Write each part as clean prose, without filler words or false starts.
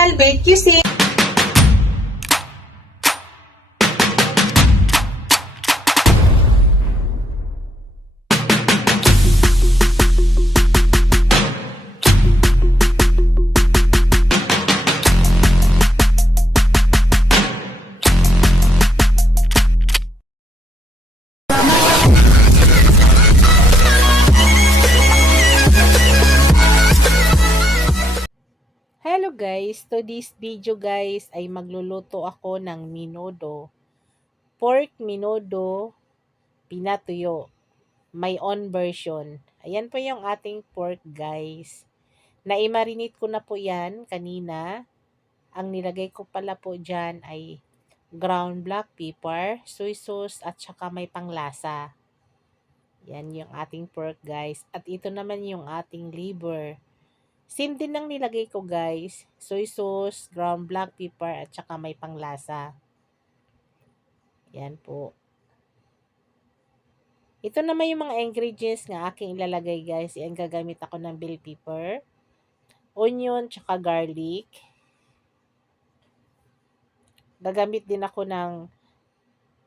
channel, Bake Cuisine. Hello guys, to this video guys ay magluluto ako ng minodo. Pork minodo pinatuyo. My own version. Ayan po yung ating pork guys. Na-marinate ko na po yan kanina. Ang nilagay ko pala po dyan ay ground black pepper, soy sauce at saka may panglasa. Yan yung ating pork guys. At ito naman yung ating liver. Same din ang nilagay ko guys. Soy sauce, ground black pepper, at saka may panglasa. Yan po. Ito naman yung mga ingredients nga aking ilalagay guys. Yan gagamit ako ng bell pepper, onion, tsaka garlic. Gagamit din ako ng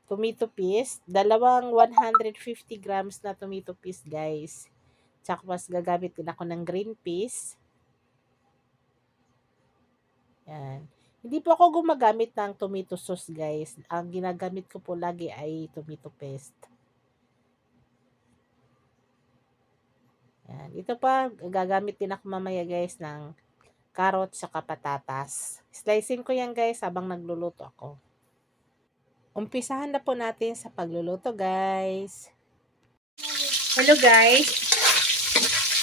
tomato paste. Dalawang 150 grams na tomato paste guys. Tsaka mas gagamit din ako ng green peas. Yan. Hindi po ako gumagamit ng tomato sauce guys. Ang ginagamit ko po lagi ay tomato paste. Yan. Ito pa, gagamit din ako mamaya guys ng carrots saka patatas. Slicing ko yan guys habang nagluluto ako. Umpisahan na po natin sa pagluluto guys. Hello guys.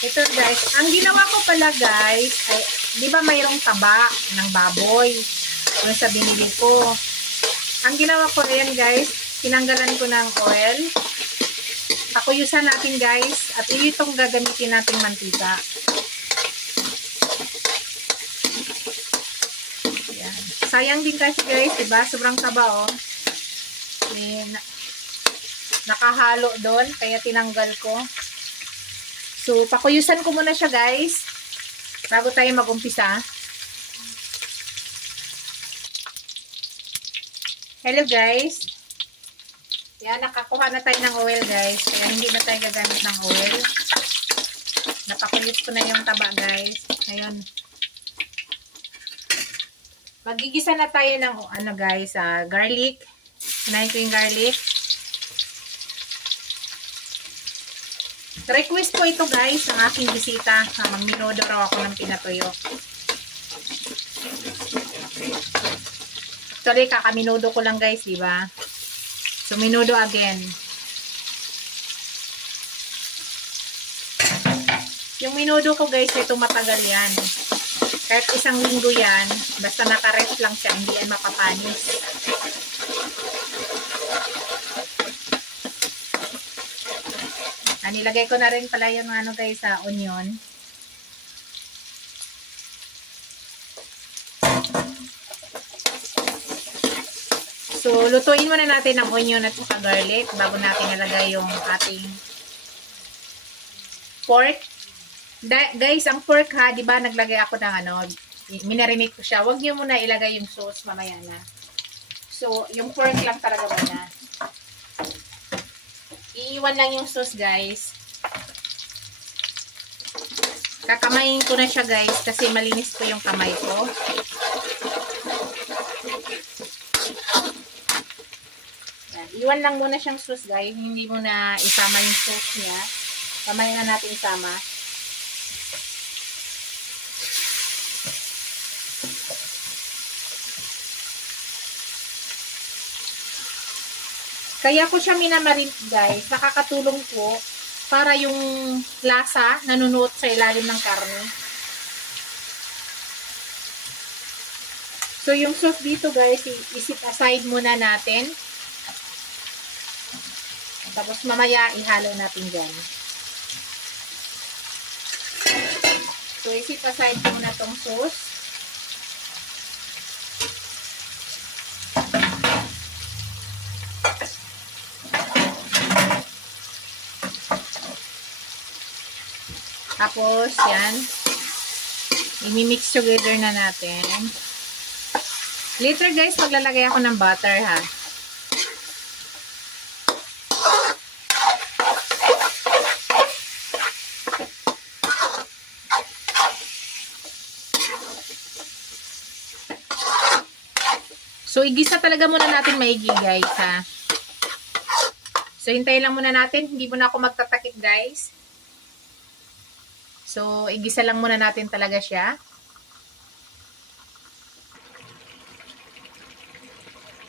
Ito guys, ang ginawa ko pala guys, ay, di ba mayroong taba ng baboy? Yung sa binili ko. Ang ginawa ko, ayan guys, tinanggalan ko ng oil. Pakuyusan natin guys, at itong gagamitin natin mantika. Ayan. Sayang din kasi guys, diba? Sobrang taba oh. Nakahalo doon, kaya tinanggal ko. So, pakuyusan ko muna siya guys, bago tayo mag-umpisa. Hello guys. Yan, nakakuha na tayo ng oil guys, kaya hindi na tayo gagamit ng oil. Napakuyos ko na yung taba guys. Ngayon, magigisa na tayo ng ano guys, garlic. Sinayin ko yung garlic. Request po ito guys ng aking bisita. Magminodo raw ako ng pinatuyo. Actually, kakaminodo ko lang guys, di ba? So, minudo again. Yung minudo ko guys, ito matagal yan. Kahit isang linggo yan, basta naka-rest lang siya, hindi yan mapapanis. Nilagay ko na rin pala yung ano guys, onion. So, lutuin muna natin ang onion at saka garlic bago natin nilagay yung ating pork. Guys, ang pork ha, di ba naglagay ako ng ano, minarinate ko siya. Huwag niyo muna ilagay yung sauce mamaya na. So, yung pork lang talaga muna. Iiwan lang yung sauce guys. Kakamayin ko na siya guys kasi malinis po yung kamay ko. Yan. Iwan lang muna siyang sauce guys. Hindi mo na isama yung sauce niya. Kamayin na natin isama. Kaya ko siya minamarin guys, nakakatulong po para yung lasa nanunuot sa ilalim ng karne. So yung sauce dito guys, isit aside muna natin. Tapos mamaya ihalo natin dyan. So isit aside muna tong sauce. Tapos, yan. I-mix together na natin. Later guys, maglalagay ako ng butter ha. So, igisa talaga muna natin maigi guys ha. So, hintayin lang muna natin. Hindi muna ako magtatakip guys. So, igisa lang muna natin talaga siya.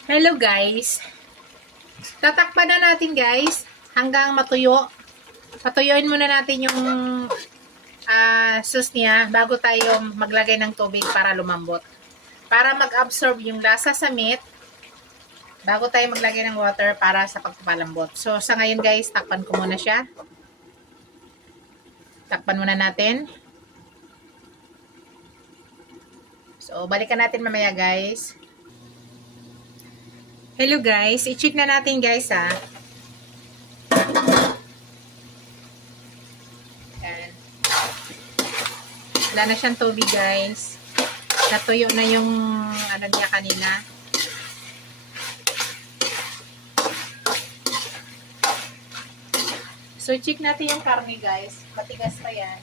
Hello guys. Tatakpan na natin guys hanggang matuyo. Patuyuin muna natin yung sauce niya bago tayo maglagay ng tubig para lumambot. Para mag-absorb yung lasa sa meat bago tayo maglagay ng water para sa pagpapalambot. So, sa ngayon guys, takpan ko muna siya. Takpan muna natin. So, balikan natin mamaya guys. Hello guys, i-check na natin guys ha. Yan. Wala na siyang tubig guys. Natuyo na yung ano niya kanina. So, check natin yung karne guys. Matigas pa yan.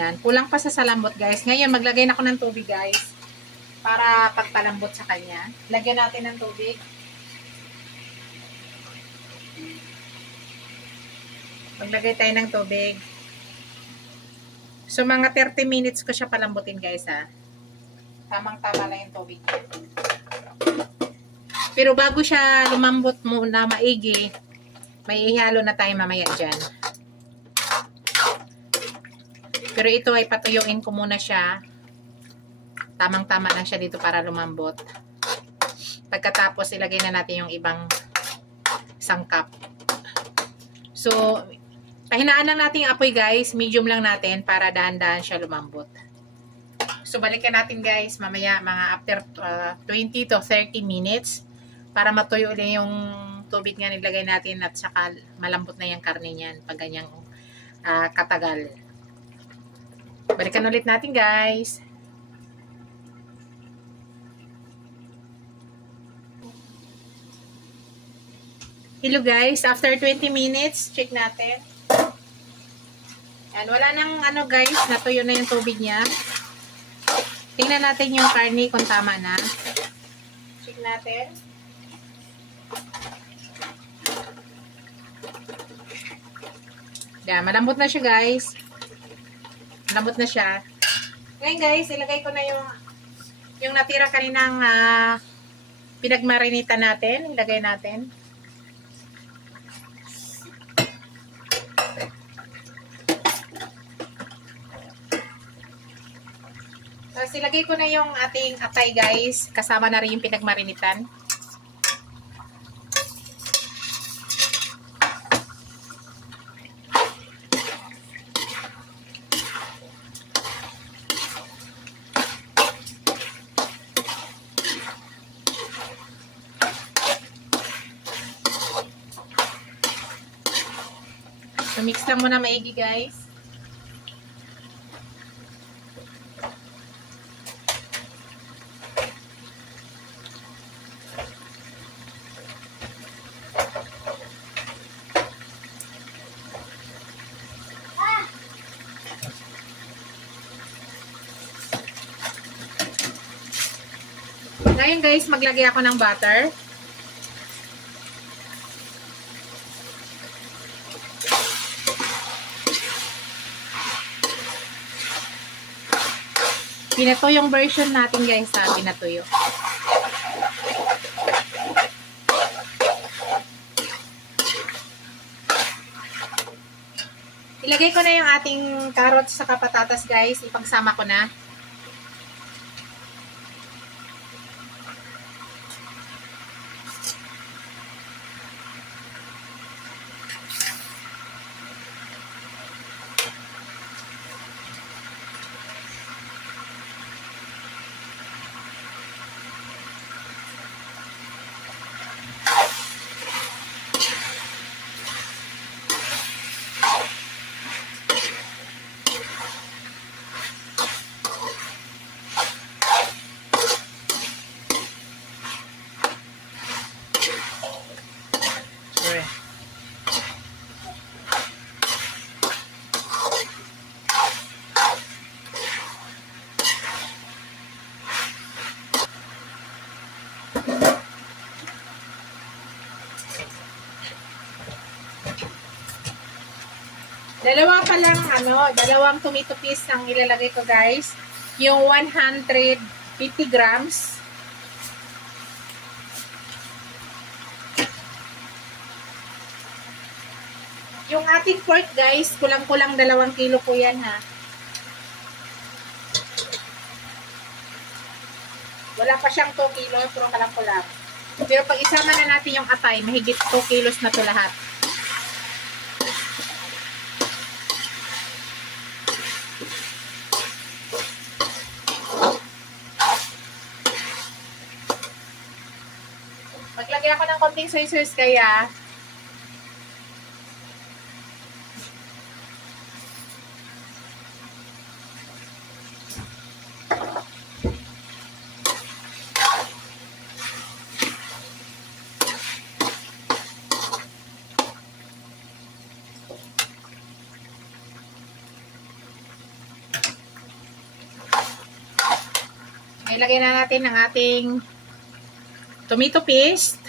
Yan. Kulang pa sa salambot guys. Ngayon, maglagay na ako ng tubig guys. Para pagpalambot sa kanya. Lagyan natin ng tubig. Maglagay tayo ng tubig. So, mga 30 minutes ko siya palambutin guys ha. Tamang-tama lang yung tubig. Pero bago siya lumambot muna maigi, may ihalo na tayo mamaya dyan. Pero ito ay patuyuin ko muna siya. Tamang-tama lang siya dito para lumambot. Pagkatapos, ilagay na natin yung ibang sangkap. So, pahinaan lang natin yung apoy guys. Medium lang natin para dahan-dahan siya lumambot. So, balikan natin guys mamaya mga after 20 to 30 minutes para matuyo ulit yung tubig nga nilagay natin at saka malambot na yung karne niyan pag ganyang katagal. Balikan ulit natin guys. Hello guys, after 20 minutes, check natin. Yan, wala nang ano guys, natuyo na yung tubig niya. Tingnan natin yung karne kung tama na. Check natin. Yan, malambot na siya guys. Malambot na siya. Ngayon guys, ilagay ko na yung natira kaninang pinagmarinita natin. Ilagay natin. Tapos ilagay ko na yung ating atay guys. Kasama na rin yung pinagmarinitan. So mix lang muna maigi guys. Ngayon guys, maglagay ako ng butter. Pinatuyo yung version natin guys ha, pinatuyo. Ilagay ko na yung ating carrots sa patatas guys, ipagsama ko na. Dalawa pa lang, dalawang tomato paste ang ilalagay ko, guys. Yung 150 grams. Yung ating pork, guys, kulang-kulang 2 kilo po yan, ha. Wala pa siyang 2 kilo, pero kulang-kulang. Pero pag isama na natin yung atay, mahigit 2 kilos na to lahat. Maglagay ako ng konting soy sauce kaya ilagay na natin ang ating tomato paste.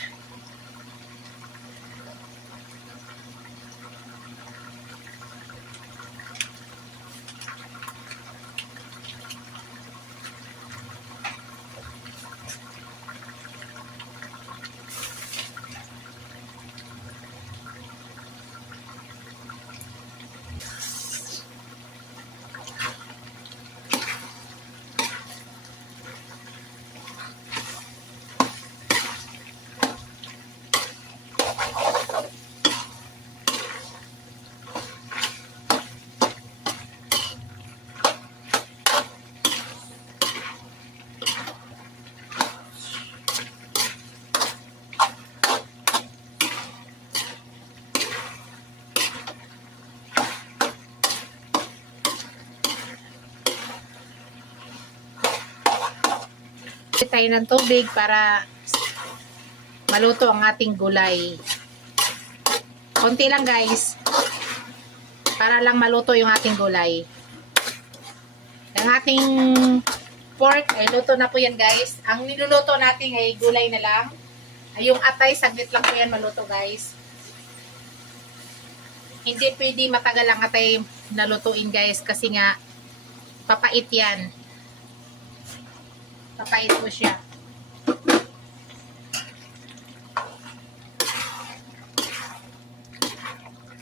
Tayo ng tubig para maluto ang ating gulay. Konti lang, guys. Para lang maluto yung ating gulay. Ang ating pork ay luto na po yan, guys. Ang niluluto natin ay gulay na lang. Ay yung atay, saglit lang po yan maluto, guys. Hindi pwede matagal ang atay nalutuin, guys, kasi nga papait yan. Papait po siya.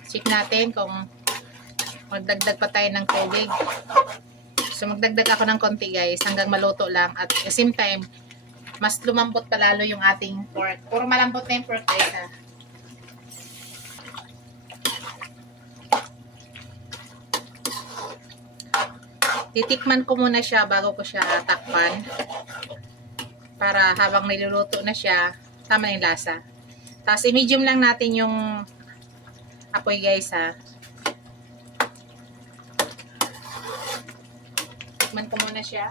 Check natin kung magdagdag pa tayo ng tubig. So magdagdag ako ng konti, guys, hanggang maluto lang. At at the same time, mas lumambot pa lalo yung ating pork. Puro malambot na yung pork, guys, ha. Titikman ko muna siya bago ko siya takpan. Para habang niluluto na siya, tama na yung lasa. Tapos i-medium lang natin yung apoy, guys, ha. Tikman ko muna siya.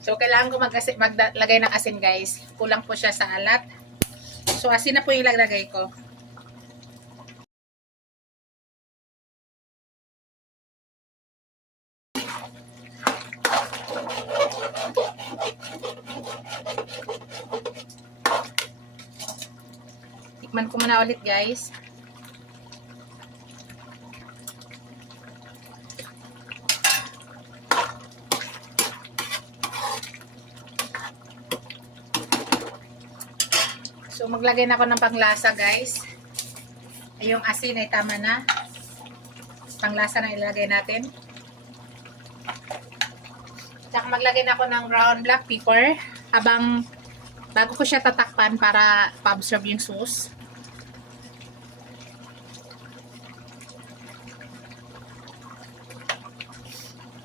So, kailangan ko maglagay ng asin, guys. Kulang po siya sa alat. So, asin na po yung ilagay ko. Tikman ko muna ulit, guys. So, maglagay na ako ng panglasa, guys. Yung asin ay tama na. Panglasa na ilagay natin. Tsaka maglagay na ako ng ground black pepper bago ko siya tatakpan para pa-absorb yung sauce.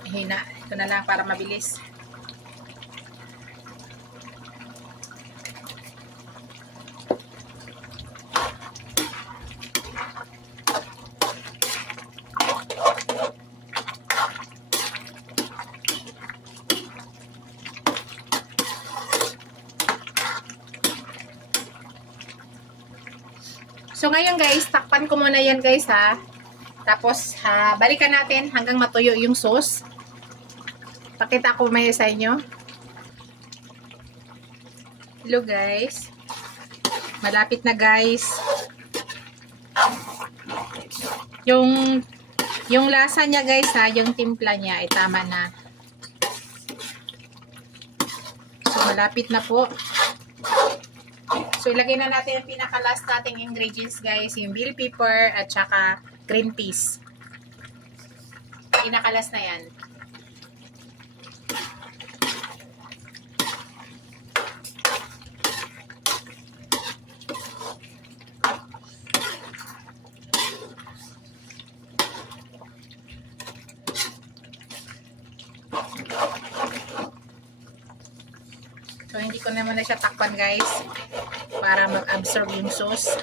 Hina. Ito na lang para mabilis. So, ngayon, guys, takpan ko muna yan, guys, ha. Tapos, balikan natin hanggang matuyo yung sauce. Pakita ko may sa inyo. Hello guys. Malapit na guys. Yung lasa niya guys yung timpla niya ay tama na. So malapit na po. So ilagay na natin yung pinaka-last nating ingredients guys, yung bell pepper at saka green peas. Pinaka-last na yan. So, hindi ko naman na siya takpan guys para mag-absorb yung sauce.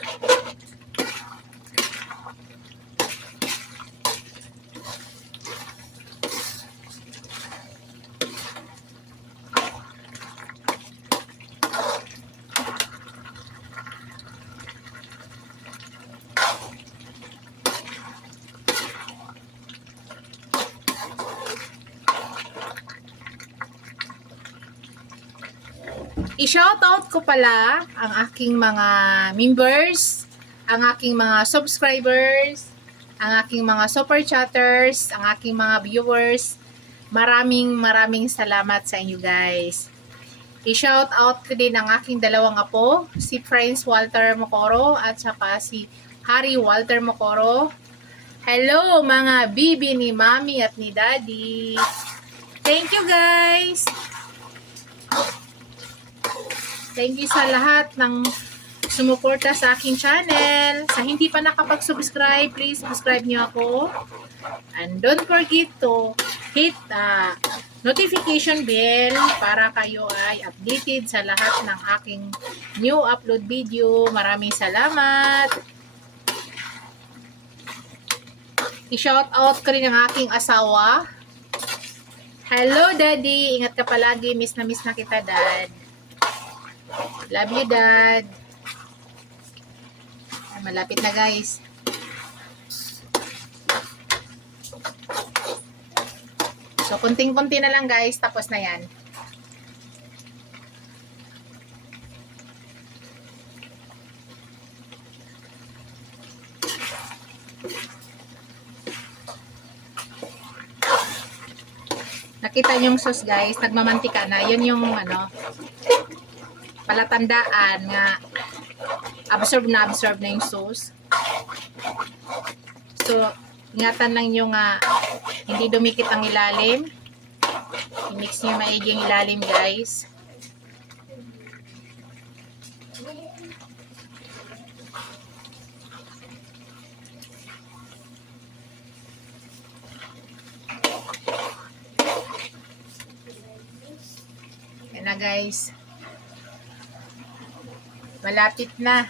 I-shoutout ko pala ang aking mga members, ang aking mga subscribers, ang aking mga super chatters, ang aking mga viewers. Maraming salamat sa inyo guys. I-shoutout ko din ang aking dalawang apo, si Prince Walter Mocoro at saka si Harry Walter Mocoro. Hello mga bibi ni Mami at ni Daddy. Thank you guys! Thank you sa lahat ng sumuporta sa aking channel. Sa hindi pa nakapag-subscribe, please subscribe niyo ako. And don't forget to hit the notification bell para kayo ay updated sa lahat ng aking new upload video. Maraming salamat. I-shout out ko rin ang aking asawa. Hello, Daddy. Ingat ka palagi. Miss na kita, Dad. Love you, Dad. Malapit na, guys. So, kunting-kunti na lang, guys. Tapos na yan. Nakita niyo yung sauce, guys. Nagmamantika na. Yun yung, palatandaan nga absorb na yung sauce. So, ingatan lang yung hindi dumikit ang ilalim. I-mix nyo maigi yung ilalim, guys. Yan na, guys. Malapit na.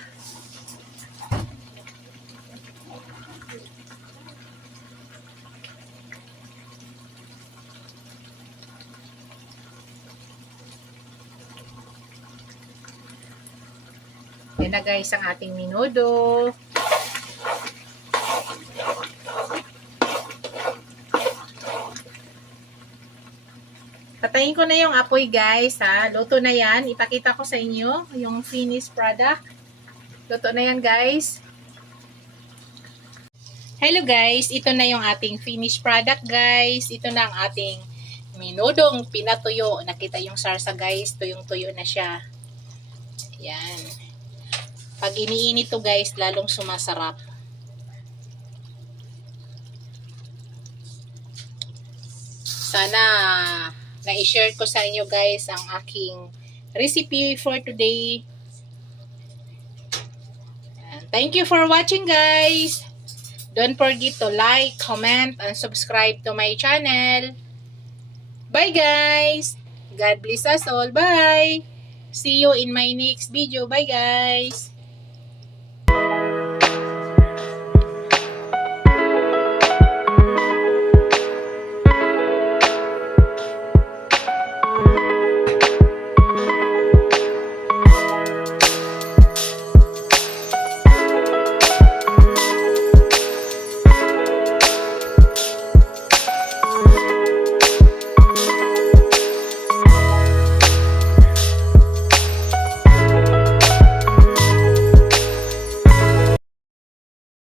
Yan na guys ang ating menudo. Patayin ko na yung apoy guys ha. Luto na yan. Ipakita ko sa inyo yung finished product. Luto na yan guys. Hello guys. Ito na yung ating finished product guys. Ito na ang ating menudong pinatuyo. Nakita yung sarsa guys. Tuyong-tuyo na siya. Yan. Pag iniinit to guys, lalong sumasarap. Sana na-share ko sa inyo guys ang aking recipe for today. And thank you for watching guys. Don't forget to like, comment, and subscribe to my channel. Bye guys. God bless us all. Bye. See you in my next video. Bye guys.